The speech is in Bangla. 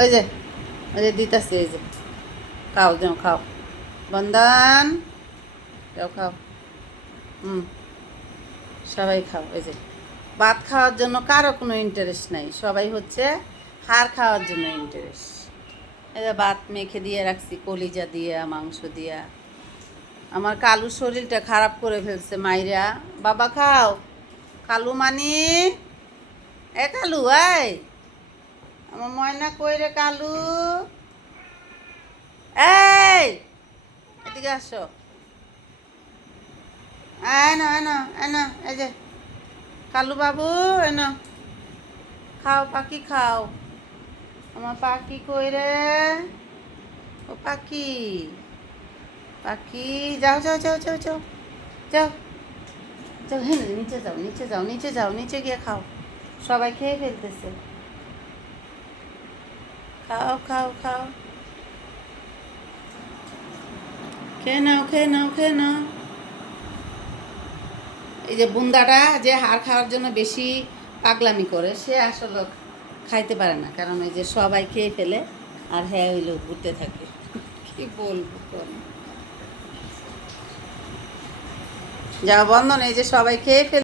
ওই যে দিতেছে, এই যে খাও, যাও খাও। বন্দন, যাও খাও। হুম, সবাই খাও। এই যে ভাত খাওয়ার জন্য কারো কোনো ইন্টারেস্ট নাই, সবাই হচ্ছে হাড় খাওয়ার জন্য ইন্টারেস্ট। এই যে ভাত মেখে দিয়ে রাখছি কলিজা দিয়া, মাংস দিয়া। আমার কালুর শরীরটা খারাপ করে ফেলছে মাইরা। বাবা খাও। কালু মানি, এ কালু আয়, আমার ময়না কই রে কালু? এই, এদিকে আসো। না না না, এই যে কালু বাবু, না খাও, পাখি খাও। আমার পাখি কই রে? ও পাখি, পাখি, যাও যাও যাও যাও যাও যাও যাও, হ্যাঁ নিচে যাও, নিচে যাও, নিচে যাও, নিচে গিয়ে খাও। সবাই খেয়ে ফেলতেছে। খাও খাও খাও, খেয়ে নাও, খেয়ে নাও, খেয়ে নাও। এই যে বুন্দাটা যে হাড় খাওয়ার জন্য বেশি পাগলামি করে, সে আসলে খাইতে পারে না, কারণ এই যে সবাই খেয়ে ফেলে আর হ্যাঁ হইলো ঘুরতে থাকে। কি বলবো কোন, যাও বন্ধন, এই যে সবাই খেয়ে ফেলে।